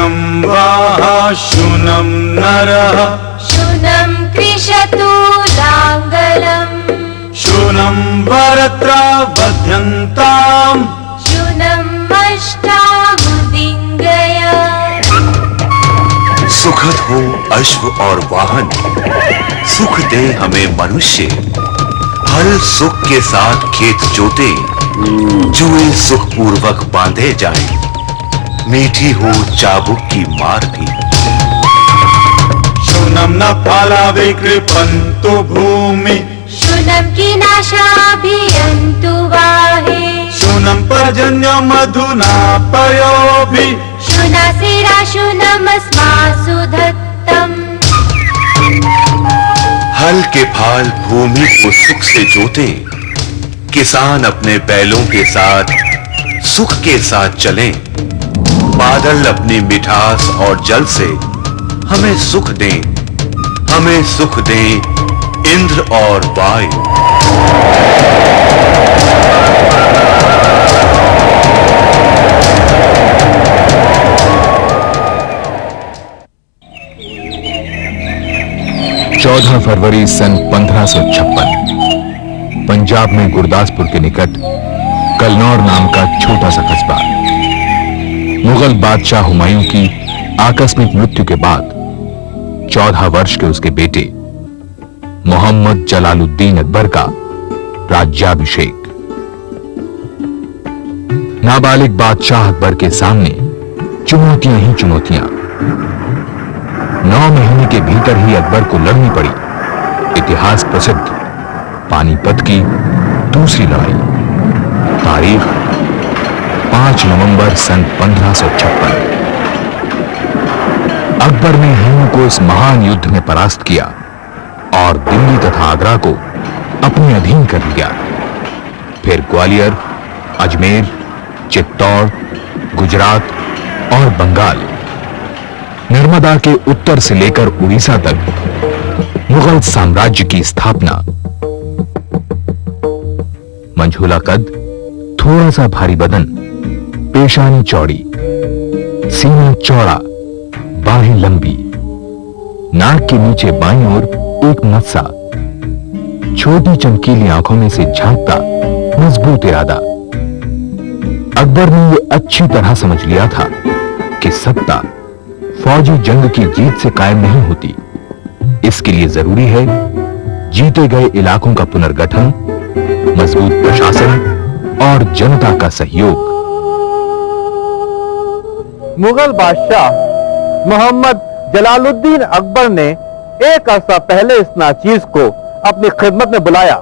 शूनं वाह शूनं नरः शूनं कृषतु लाङ्गलम् शूनं वरत्रा बध्यन्ताम् शूनं अष्टामुदिङ्गया। सुखद हो अश्व और वाहन, सुख दे हमें मनुष्य। हल सुख के साथ खेत जोते, जुए सुख पूर्वक बांधे जाएं। मीठी हो चाबुक की मार भी। शूनं न फाला विकृपन्तु भूमि शूनं कीनाशाभियन्तु वाहे शूनं पर्जन्य मधुना पयोभि शूनासिरा शूनमस्मासु दत्तम्। हल के फाल भूमि को सुख से जोते, किसान अपने बैलों के साथ सुख के साथ चलें। बादल अपनी मिठास और जल से हमें सुख दें, हमें सुख दें इंद्र और वायु। 14 फरवरी सन 1556 पंजाब में गुरदासपुर के निकट कलनौर नाम का छोटा सा कस्बा। मुगल बादशाह हुमायूं की आकस्मिक मृत्यु के बाद 14 वर्ष के उसके बेटे मोहम्मद जलालुद्दीन अकबर का राज्याभिषेक। नाबालिग बादशाह अकबर के सामने चुनौतियां ही चुनौतियां। 9 महीने के भीतर ही अकबर को लड़नी पड़ी इतिहास प्रसिद्ध पानीपत की दूसरी लड़ाई। तारीख 5 नवंबर सन 1556। अकबर ने हिंदू को इस महान युद्ध में परास्त किया और दिल्ली तथा आगरा को अपने अधीन कर लिया। फिर ग्वालियर, अजमेर, चित्तौड़, गुजरात और बंगाल, नर्मदा के उत्तर से लेकर उड़ीसा तक मुगल साम्राज्य की स्थापना। मंझोला कद, थोड़ा सा भारी बदन, पेशानी चौड़ी, सीना चौड़ा, बाहें लंबी, नाक के नीचे बाईं ओर एक नत्सा, छोटी चमकीली आंखों में से झांकता मजबूत इरादा। अकबर ने यह अच्छी तरह समझ लिया था कि सत्ता फौजी जंग की जीत से कायम नहीं होती। इसके लिए जरूरी है जीते गए इलाकों का पुनर्गठन, मजबूत प्रशासन और जनता का सहयोग। मुगल बादशाह मोहम्मद जलालुद्दीन अकबर ने एक अरसा पहले इस नाचीज को अपनी खिदमत में बुलाया।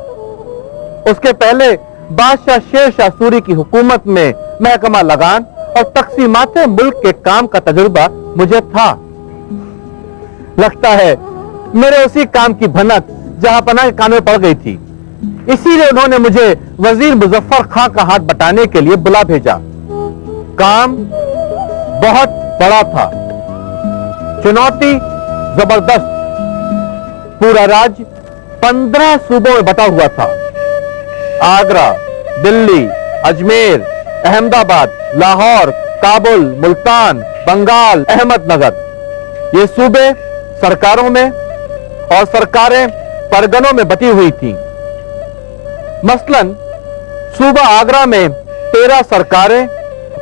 उसके पहले बादशाह शेर शाह सूरी की हुकूमत में महकमा लगान और तकसीमाते मुल्क के काम का तजुर्बा मुझे था। लगता है मेरे उसी काम की भनक जहां पना के कान में पड़ गई थी, इसीलिए उन्होंने मुझे वजीर मुजफ्फर खां का हाथ बटाने के लिए बुला भेजा। काम बहुत बड़ा था, चुनौती जबरदस्त। पूरा राज्य 15 सूबों में बटा हुआ था। आगरा, दिल्ली, अजमेर, अहमदाबाद, लाहौर, काबुल, मुल्तान, बंगाल, अहमदनगर, ये सूबे सरकारों में और सरकारें परगनों में बटी हुई थीं। मसलन सूबा आगरा में 13 सरकारें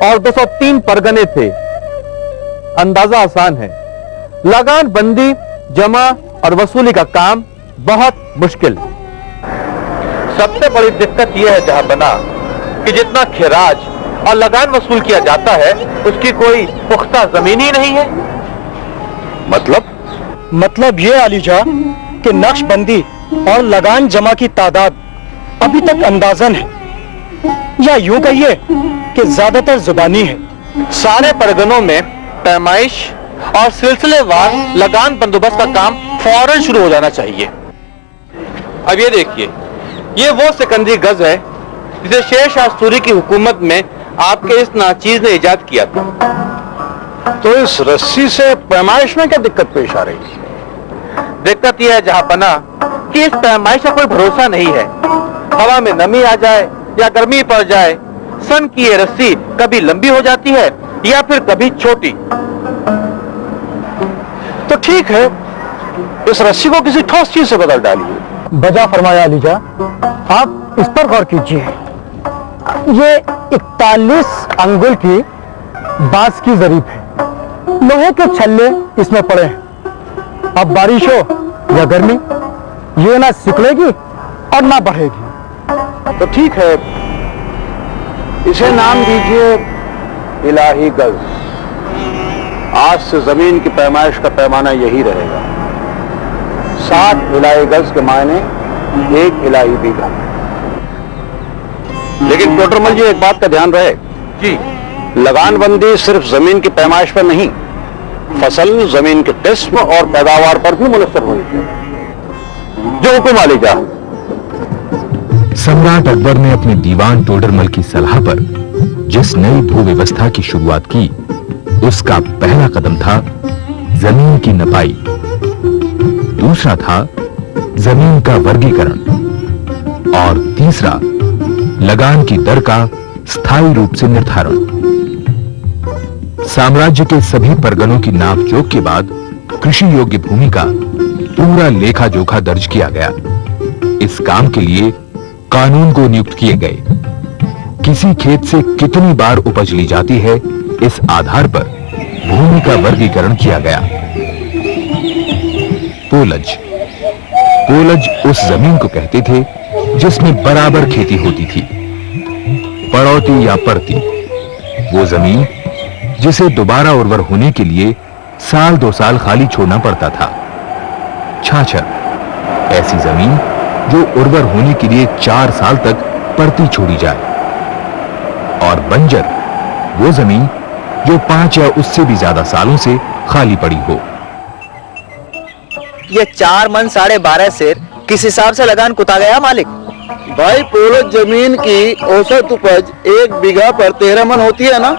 और 203 परगने थे। अंदाजा आसान है, लगान बंदी, जमा और वसूली का काम बहुत मुश्किल। सबसे बड़ी दिक्कत यह है जहां बना कि जितना खिराज और लगान वसूल किया जाता है उसकी कोई पुख्ता जमीन ही नहीं है। मतलब ये आलीजा कि नक्शबंदी और लगान जमा की तादाद अभी तक अंदाजन है, या यूं कहिए कि ज्यादातर जुबानी है। सारे परगनों में पैमाइश और सिलसिलेवार लगान बंदोबस्त का काम फौरन शुरू हो जाना चाहिए। अब ये देखिए, ये वो सिकंदरी गज है जिसे शेर शाह सूरी की हुकूमत में आपके इस नाचीज ने इजाद किया था। तो इस रस्सी से पैमाइश में क्या दिक्कत पेश आ रही है? दिक्कत यह है जहां बना कि इस पैमाइश का कोई भरोसा नहीं है। हवा में नमी आ जाए या गर्मी पड़ जाए, सन की ये रस्सी कभी लंबी हो जाती है या फिर कभी छोटी। तो ठीक है, इस रस्सी को किसी ठोस चीज से बदल डालिए। बजा फरमाया अलीजा, आप इस पर गौर कीजिए। ये 41 अंगुल की बांस की जरीब है, लोहे के छल्ले इसमें पड़े हैं। अब बारिश हो या गर्मी, ये ना सिकुड़ेगी और ना बढ़ेगी। तो ठीक है, इसे नाम दीजिए इलाही गज। आज से जमीन की पैमाइश का पैमाना यही रहेगा। 60 इलाही गज के मायने 1 इलाही बीघा। लेकिन टोडरमल जी, एक बात का ध्यान रहे जी। लगानबंदी सिर्फ जमीन की पैमाइश पर नहीं, फसल, जमीन के किस्म और पैदावार पर भी मुनस्सर होनी चाहिए। जो हुक्म आलीजा। सम्राट अकबर ने अपने दीवान टोडरमल की सलाह पर जिस नई भू व्यवस्था की शुरुआत की, उसका पहला कदम था जमीन की नपाई, दूसरा था जमीन का वर्गीकरण और तीसरा लगान की दर का स्थायी रूप से निर्धारण। साम्राज्य के सभी परगनों की नापजोख के बाद कृषि योग्य भूमि का पूरा लेखा जोखा दर्ज किया गया। इस काम के लिए कानून को नियुक्त किए गए। किसी खेत से कितनी बार उपज ली जाती है, इस आधार पर भूमि का वर्गीकरण किया गया। पोलज, पोलज उस जमीन को कहते थे जिसमें बराबर खेती होती थी। पड़ौती या परती, वो जमीन जिसे दोबारा उर्वर होने के लिए साल 2 साल खाली छोड़ना पड़ता था। छाछर, ऐसी जमीन जो उर्वर होने के लिए 4 साल तक परती छोड़ी जाए। और बंजर, वो जमीन जो 5 या उससे भी ज्यादा सालों से खाली पड़ी हो। ये 4 मन 12.5 सेर किस हिसाब से लगान कुता गया मालिक? भाई, पोलज जमीन की औसत उपज 1 बीघा पर 13 मन होती है ना,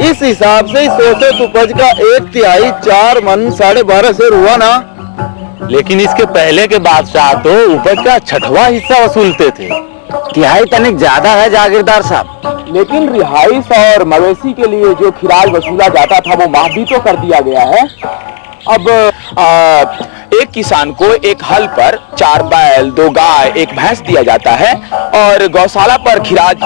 इस हिसाब से इस औसत उपज का 1/3 4 मन 12.5 सेर हुआ ना। लेकिन इसके पहले के बादशाह तो उपज का 6वां हिस्सा वसूलते थे। तिहाई तनिक ज्यादा है जागीरदार साहब। लेकिन रिहाइश और मवेशी के लिए जो खिराज वसूला जाता था वो माफ भी तो कर दिया गया है। अब एक किसान को एक हल पर 4 बैल, 2 गाय, 1 भैंस दिया जाता है और गौशाला पर खिराज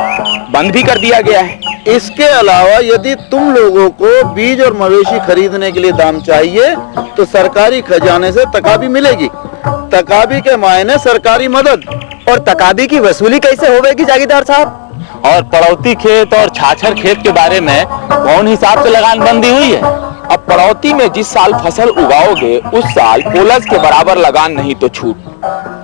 बंद भी कर दिया गया है। इसके अलावा यदि तुम लोगों को बीज और मवेशी खरीदने के लिए दाम चाहिए तो सरकारी खजाने से तकाबी मिलेगी। तकाबी के मायने सरकारी मदद। और तकाबी की वसूली कैसे होगी जागीरदार साहब? और पड़ौती खेत और छाछर खेत के बारे में कौन हिसाब से लगान बंदी हुई है? अब पड़ौती में जिस साल फसल उगाओगे उस साल पोलज के बराबर लगान नहीं तो छूट।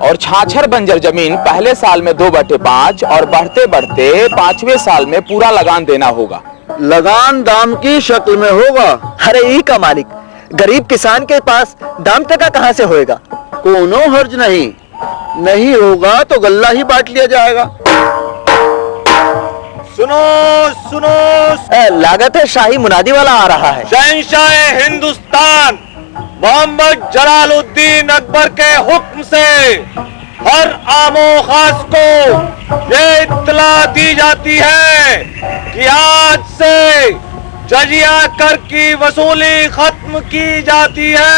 और छाछर बंजर जमीन पहले साल में 2/5 और बढ़ते बढ़ते 5वें साल में पूरा लगान देना होगा। लगान दाम की शक्ल में होगा। अरे ई का मालिक, गरीब किसान के पास दाम टका कहां से होएगा? कोनो हर्ज नहीं होगा तो गल्ला ही बांट लिया जाएगा। सुनो सुनो, लागत है शाही मुनादी वाला आ रहा है। शहंशाह हिंदुस्तान मोहम्मद जलालुद्दीन अकबर के हुक्म से हर आमो खास को ये इत्तला दी जाती है कि आज से जजिया कर की वसूली खत्म की जाती है।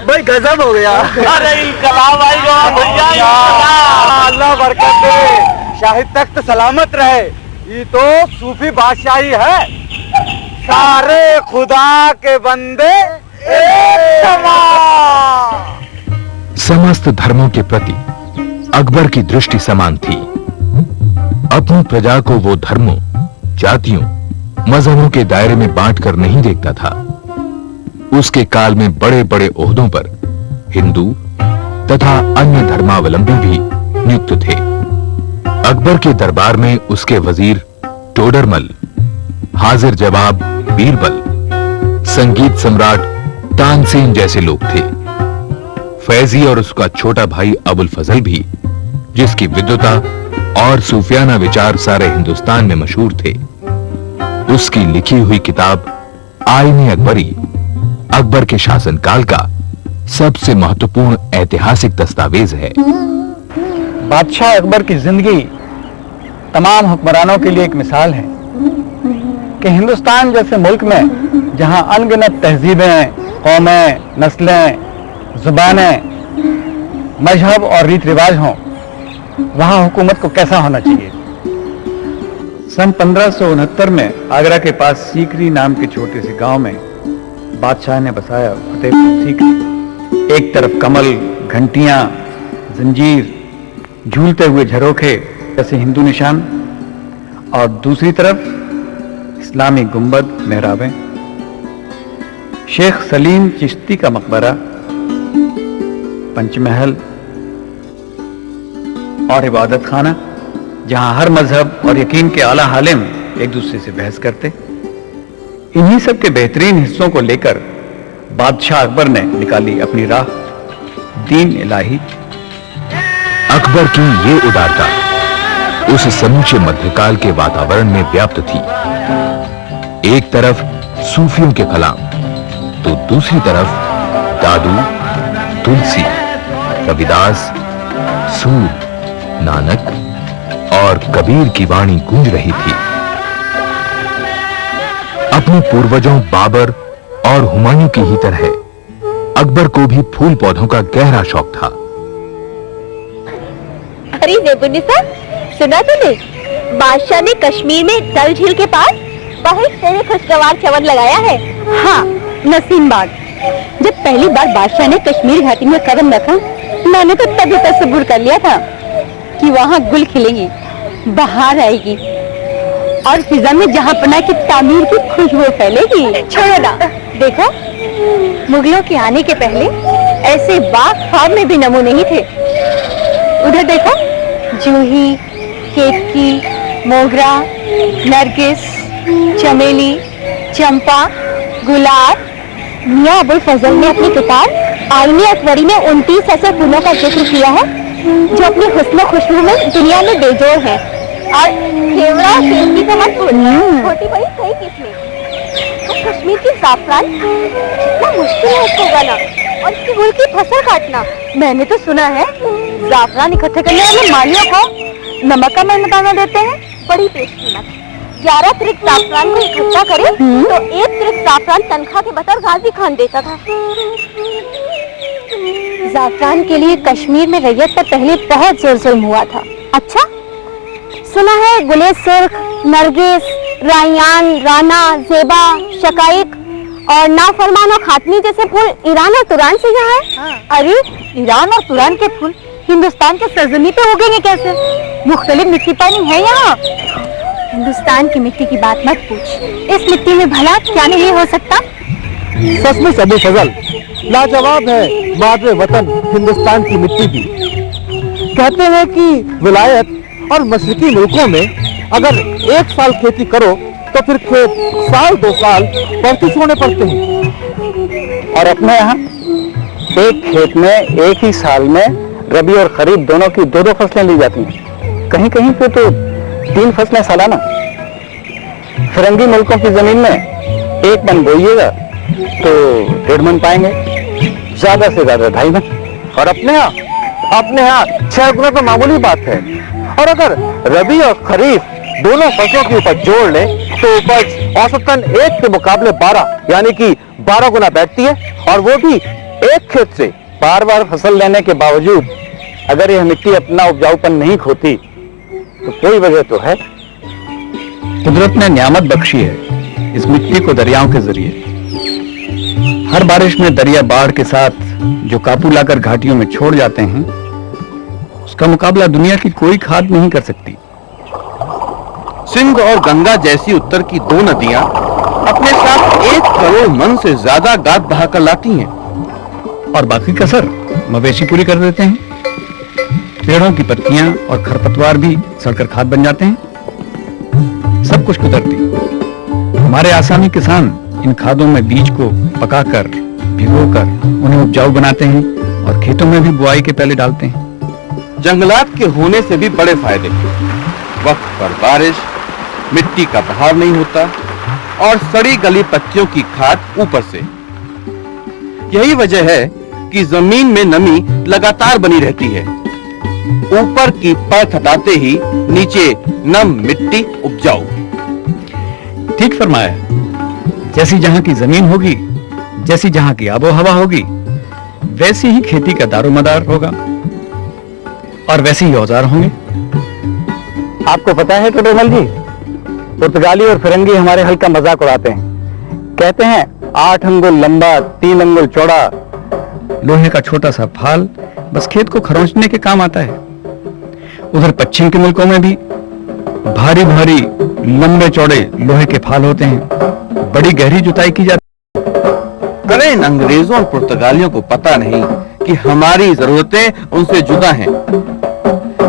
भाई गजब हो गया। अरे इनकलाब आई भैया, अल्लाह बरकत दे, शाही तख्त सलामत रहे। ये तो सूफी बादशाही है। सारे खुदा के बंदे एक समान। समस्त धर्मों के प्रति अकबर की दृष्टि समान थी। अपनी प्रजा को वो धर्मों, जातियों, मजहबों के दायरे में बांटकर नहीं देखता था। उसके काल में बड़े बड़े ओहदों पर हिंदू तथा अन्य धर्मावलंबी भी नियुक्त थे। अकबर के दरबार में उसके वजीर टोडरमल, हाजिर जवाब बीरबल, संगीत सम्राट तानसेन जैसे लोग थे। फैजी और उसका छोटा भाई अबुल फजल भी, जिसकी विद्वता और सूफियाना विचार सारे हिंदुस्तान में मशहूर थे। उसकी लिखी हुई किताब आईने अकबरी अकबर के शासनकाल का सबसे महत्वपूर्ण ऐतिहासिक दस्तावेज है। बादशाह अकबर की जिंदगी तमाम हुक्मरानों के लिए एक मिसाल है। कि हिंदुस्तान जैसे मुल्क में जहां अनगिनत तहजीबें, कौमें, नस्लें, जुबानें, मजहब और रीत रिवाज हों, वहां हुकूमत को कैसा होना चाहिए। सन 1569 में आगरा के पास सीकरी नाम के छोटे से गांव में बादशाह ने बसाया फतेहपुर सीकरी। एक तरफ कमल, घंटियां, जंजीर, झूलते हुए झरोखे जैसे हिंदू निशान, और दूसरी तरफ इस्लामी गुंबद, मेहराबें, शेख सलीम चिश्ती का मकबरा, पंचमहल और इबादत खाना, जहां हर मजहब और यकीन के आला हालिम एक दूसरे से बहस करते। इन्हीं सब के बेहतरीन हिस्सों को लेकर बादशाह अकबर ने निकाली अपनी राह, दीन इलाही। अकबर की ये उदारता उस समूचे मध्यकाल के वातावरण में व्याप्त थी। एक तरफ सूफियों के कलाम, तो दूसरी तरफ दादू, तुलसी, रविदास, सूर, नानक और कबीर की वाणी गूंज रही थी। अपने पूर्वजों बाबर और हुमायूं की ही तरह अकबर को भी फूल पौधों का गहरा शौक था। अरे नेबुनिसा, सुना तूने? बादशाह ने कश्मीर में डल झील के पास बहुत सारे खुशगवार चवन लगाया है। हाँ, नसीम बाग। जब पहली बार बादशाह ने कश्मीर घाटी में कदम रखा, मैंने तो तभी तस्वीर कर लिया था कि वहाँ गुल खिलेंगी, बहार आएगी और फिजा में जहाँ पना की तामीर की खुशबू फैलेगी। छोड़ो ना, देखो मुगलों के आने के पहले ऐसे बाग ख्वाब में भी नमूने नहीं थे। उधर देखो, जूही, केतकी, मोगरा, नरगिस, चमेली, चंपा, गुलाब। मियां अबुल फजल ने अपनी किताब आईने अकबरी में 29 ऐसे फूलों का जिक्र किया है जो अपनी हुस्न खुशबू में दुनिया में बेजोड़ है। और केवड़ा केतकी का मत भूलना, छोटी बड़ी कई किस्में। तो कश्मीर की जाफरान कितना मुश्किल है इसको उगाना और इसकी गुल की फसल काटना। मैंने तो सुना है जाफरान इकट्ठे करने वाले मालियों को नमक का मेहनताना देते हैं, बड़ी पेश कीमत। 11 ट्रिक जाफरान को इकट्ठा करे तो 1 ट्रिक जाफरान तनख्वाह के बतौर गाजी खान देता था। जाफरान के लिए कश्मीर में रैयत पर पहले बहुत जोर जुल्म हुआ था। अच्छा, सुना है गुले सुर्ख, नरगिस, रायान, राना, जेबा, शकाइक और नाफरमान और खातमी जैसे फूल ईरान और तुरान से यहाँ है। अरे ईरान और तुरान के फूल हिंदुस्तान के सरजमी पे उगेंगे कैसे? मुख्तलिफ मिट्टी पानी है यहाँ। हिंदुस्तान की मिट्टी की बात मत पूछ, इस मिट्टी में भला क्या नहीं हो सकता। सचमुच अबू फजल, लाजवाब है मादरे वतन हिंदुस्तान की मिट्टी भी। कहते हैं कि विलायत और मशरकी मुल्कों में अगर 1 साल खेती करो तो फिर खेत साल 2 साल बढ़ती छोड़ने पड़ते हैं। और अपने यहाँ एक खेत में एक ही साल में रबी और खरीफ दोनों की 2-2 फसलें ली जाती हैं। कहीं कहीं पे तो 3 फसलें सालाना। फिरंगी मुल्कों की जमीन में 1 मन बोइएगा तो 1.5 मन पाएंगे, ज्यादा से ज्यादा 2.5 मन। और अपने यहाँ 6 गुना तो मामूली बात है। और अगर रबी और खरीफ दोनों फसलों की उपज जोड़ ले तो उपज औसतन 1 के मुकाबले 12 यानी कि 12 गुना बैठती है। और वो भी एक खेत से। बार बार फसल लेने के बावजूद अगर यह मिट्टी अपना उपजाऊपन नहीं खोती तो कोई वजह तो है। कुदरत ने नियामत बख्शी है इस मिट्टी को दरियाओं के जरिए। हर बारिश में दरिया बाढ़ के साथ जो कापू लाकर घाटियों में छोड़ जाते हैं, उसका मुकाबला दुनिया की कोई खाद नहीं कर सकती। सिंध और गंगा जैसी उत्तर की 2 नदियां अपने साथ 1 करोड़ मन से ज्यादा गाद बहाकर लाती हैं और बाकी कसर मवेशी पूरी कर देते हैं। पेड़ों की पत्तियां और खरपतवार भी सड़कर खाद बन जाते हैं। सब कुछ कुदरती। हमारे आसामी किसान इन खादों में बीज को पकाकर, भिगोकर उन्हें उपजाऊ बनाते हैं और खेतों में भी बुआई के पहले डालते हैं। जंगलात के होने से भी बड़े फायदे। वक्त पर बारिश, मिट्टी का बहाव नहीं होता और सड़ी गली पत्तियों की खाद ऊपर से। यही वजह है कि जमीन में नमी लगातार बनी रहती है। ऊपर की परत हटाते ही नीचे नम मिट्टी उपजाऊ। ठीक फरमाया। जैसी जहां की जमीन होगी, जैसी जहां की आबो हवा होगी, वैसी ही खेती का दारोमदार होगा और वैसे ही औजार होंगे। आपको पता है टोडरमल जी, पुर्तगाली और फिरंगी हमारे हल का मजाक उड़ाते हैं। कहते हैं 8 अंगुल लंबा 3 अंगुल चौड़ा। लोहे का छोटा सा फाल बस खेत को खरोंचने के काम आता है। उधर पश्चिम के मुल्कों में भी भारी भारी लंबे चौड़े लोहे के फाल होते हैं, बड़ी गहरी जुताई की जाती है। अरे इन अंग्रेजों और पुर्तगालियों को पता नहीं कि हमारी जरूरतें उनसे जुदा हैं।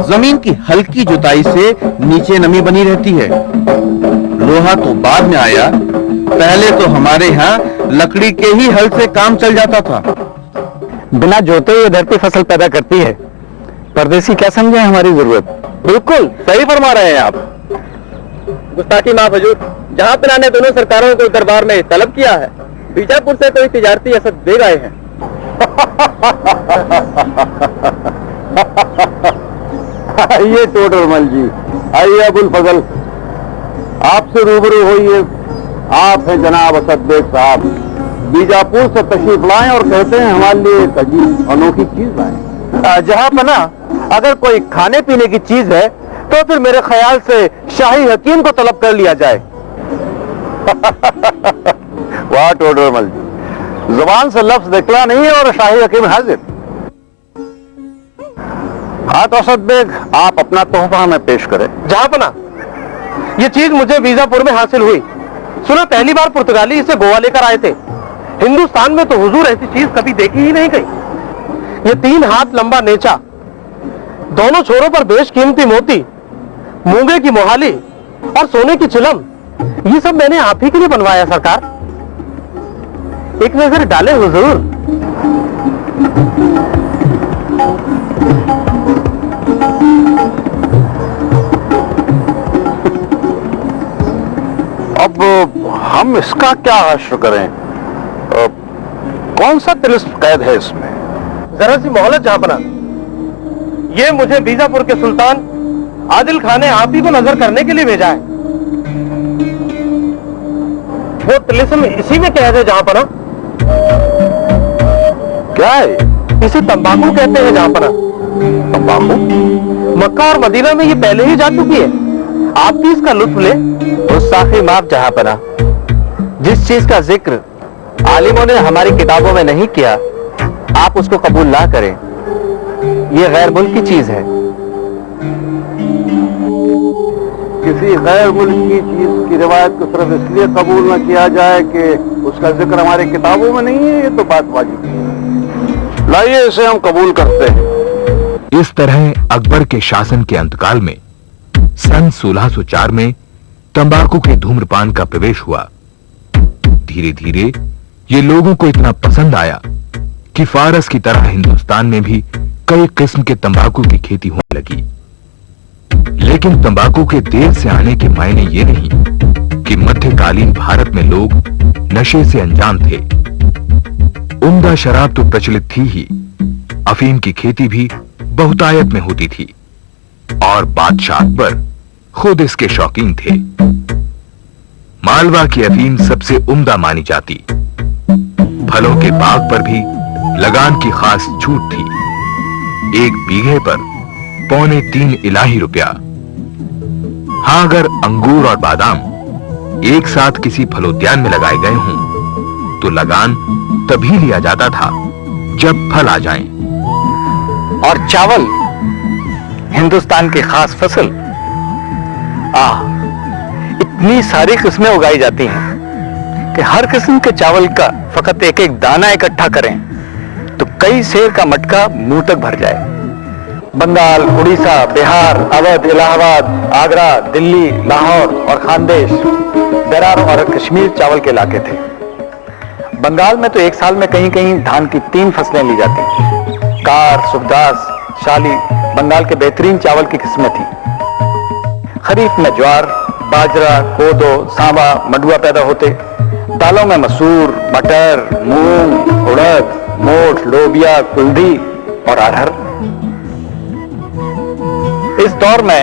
जमीन की हल्की जुताई से नीचे नमी बनी रहती है। लोहा तो बाद में आया, पहले तो हमारे यहाँ लकड़ी के ही हल से काम चल जाता था। बिना जोते हुए धरती फसल पैदा करती है। परदेसी क्या समझे हमारी जरूरत? बिल्कुल सही फरमा रहे हैं आप। गुस्ताखी माफ हुजूर, जहां पिना ने दोनों सरकारों को दरबार में तलब किया है, बीजापुर से कोई तिजारती असद दे गए हैं। आइए टोडरमल जी, आइए अबुल फजल, आपसे रूबरू होइए। आप हैं जनाब असद बेग साहब, बीजापुर से तशरीफ लाएं और कहते हैं हमारे लिए एक अजीब अनोखी चीज लाएं। जहां पना अगर कोई खाने पीने की चीज है तो फिर मेरे ख्याल से शाही हकीम को तलब कर लिया जाए। वाह टोडरमल जी, जुबान से लफ्ज निकला नहीं और शाही हकीम हाजिर। हाँ तो असद बेग, आप अपना तोहफा हमें पेश करें। जहां पना, ये चीज मुझे बीजापुर में हासिल हुई। सुना पहली बार पुर्तगाली इसे गोवा लेकर आए थे। हिंदुस्तान में तो हुजूर ऐसी चीज कभी देखी ही नहीं गई। ये 3 हाथ लंबा नेचा, दोनों छोरों पर बेशकीमती मोती, मूंगे की मोहाली और सोने की चिलम, ये सब मैंने आप ही के लिए बनवाया सरकार। एक नजर डाले हुजूर। अब हम इसका क्या हश्र करें? कौन सा तिलिस्म कैद है इसमें? जरा सी मोहलत जहां बना। ये मुझे बीजापुर के सुल्तान आदिल खान ने आप ही को नजर करने के लिए भेजा है। वो तिलिस्म इसी में कैद है जहां पना। क्या है? इसे तंबाकू कहते हैं जहां पना। तंबाकू? मक्का और मदीना में ये पहले ही जा चुकी है। आप भी इसका लुत्फ ले। गुस्ताखी माफ जहां पना, जिस चीज का जिक्र आलिमों ने हमारी किताबों में नहीं किया, आप उसको कबूल ना करें। ये गैर मुल्क की चीज है। किसी गैर मुल्क की चीज की रिवायत को सिर्फ इसलिए कबूल न किया जाए कि उसका जिक्र हमारी किताबों में नहीं है, ये तो बात वाजिब है। लाइए इसे हम कबूल करते हैं। इस तरह अकबर के शासन के अंतकाल में सन 1604 में तंबाकू के धूम्रपान का प्रवेश हुआ। धीरे धीरे ये लोगों को इतना पसंद आया कि फारस की तरह हिंदुस्तान में भी कई किस्म के तंबाकू की खेती होने लगी। लेकिन तंबाकू के देर से आने के मायने ये नहीं कि मध्यकालीन भारत में लोग नशे से अनजान थे। उम्दा शराब तो प्रचलित थी ही, अफीम की खेती भी बहुतायत में होती थी और बादशाह अकबर खुद इसके शौकीन थे। मालवा की अफीम सबसे उम्दा मानी जाती। फलों के बाग पर भी लगान की खास छूट थी। 1 बीघे पर 2.25 इलाही रुपया। हां, अगर अंगूर और बादाम एक साथ किसी फलोद्यान में लगाए गए हों तो लगान तभी लिया जाता था जब फल आ जाएं। और चावल, हिंदुस्तान की खास फसल। इतनी सारी किस्में उगाई जाती हैं कि हर किस्म के चावल का फकत एक एक दाना इकट्ठा करें तो कई सेर का मटका मुंह तक भर जाए। बंगाल, उड़ीसा, बिहार, अवध, इलाहाबाद, आगरा, दिल्ली, लाहौर और खानदेश, दरार और कश्मीर चावल के इलाके थे। बंगाल में तो एक साल में कहीं कहीं धान की 3 फसलें ली जाती। कार, सुबदास, शाली बंगाल के बेहतरीन चावल की किस्में थी। खरीफ में ज्वार, बाजरा, कोदो, सांबा, मंडुआ पैदा होते। दालों में मसूर, मटर, मूंग, उड़द, मोठ, लोबिया, कुल्दी और अरहर। इस दौर में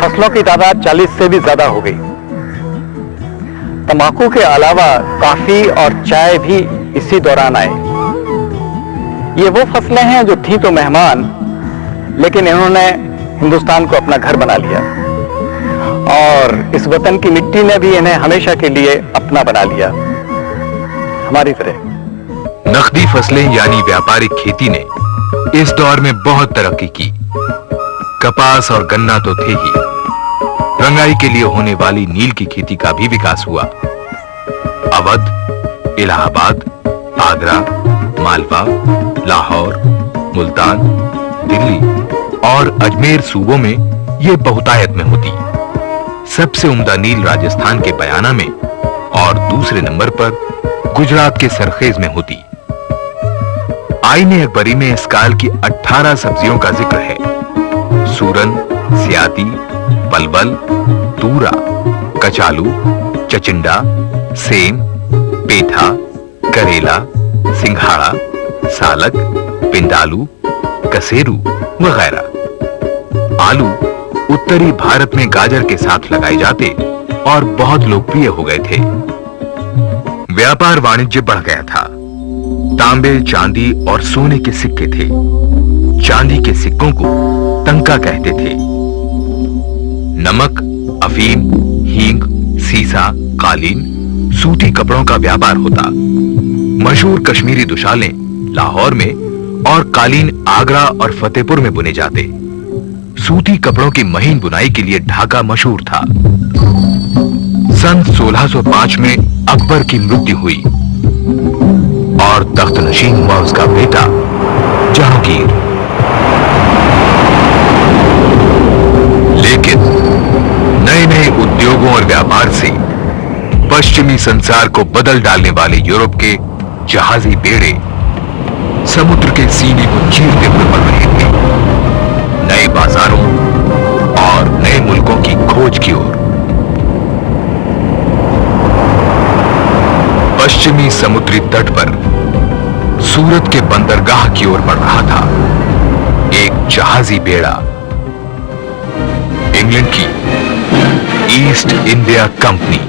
फसलों की तादाद 40 से भी ज्यादा हो गई। तंबाकू के अलावा कॉफी और चाय भी इसी दौरान आए। ये वो फसलें हैं जो थी तो मेहमान, लेकिन इन्होंने हिंदुस्तान को अपना घर बना लिया और इस वतन की मिट्टी ने भी इन्हें हमेशा के लिए अपना बना लिया, हमारी तरह। नकदी फसलें यानी व्यापारिक खेती ने इस दौर में बहुत तरक्की की। कपास और गन्ना तो थे ही, रंगाई के लिए होने वाली नील की खेती का भी विकास हुआ। अवध, इलाहाबाद, आगरा, मालवा, लाहौर, मुल्तान, दिल्ली और अजमेर सूबों में यह बहुतायत में होती। सबसे उम्दा नील राजस्थान के बयाना में और दूसरे नंबर पर गुजरात के सरखेज में होती। आईने अकबरी में इस काल की 18 सब्जियों का जिक्र है। सूरन, सियाती, पलवल, तूरा, कचालू, चचिंडा, सेम, पेठा, करेला, सिंघाड़ा, सालक, पिंडालू, कसेरू वगैरह। आलू उत्तरी भारत में गाजर के साथ लगाए जाते और बहुत लोकप्रिय हो गए थे। व्यापार वाणिज्य बढ़ गया था। तांबे, चांदी और सोने के सिक्के थे। चांदी के सिक्कों को तंका कहते थे। नमक, अफीम, हींग, सीसा, कालीन, सूती कपड़ों का व्यापार होता। मशहूर कश्मीरी दुशालें लाहौर में और कालीन आगरा और फतेहपुर में बुने जाते। सूती कपड़ों की महीन बुनाई के लिए ढाका मशहूर था। सन 1605 में अकबर की मृत्यु हुई और तख्त नशीन हुआ उसका बेटा जहांगीर। लेकिन नए नए उद्योगों और व्यापार से पश्चिमी संसार को बदल डालने वाले यूरोप के जहाजी बेड़े समुद्र के सीने को चीरते हुए बढ़ रहे थे, नए बाजारों और नए मुल्कों की खोज की ओर। पश्चिमी समुद्री तट पर सूरत के बंदरगाह की ओर बढ़ रहा था एक जहाजी बेड़ा, इंग्लैंड की ईस्ट इंडिया कंपनी।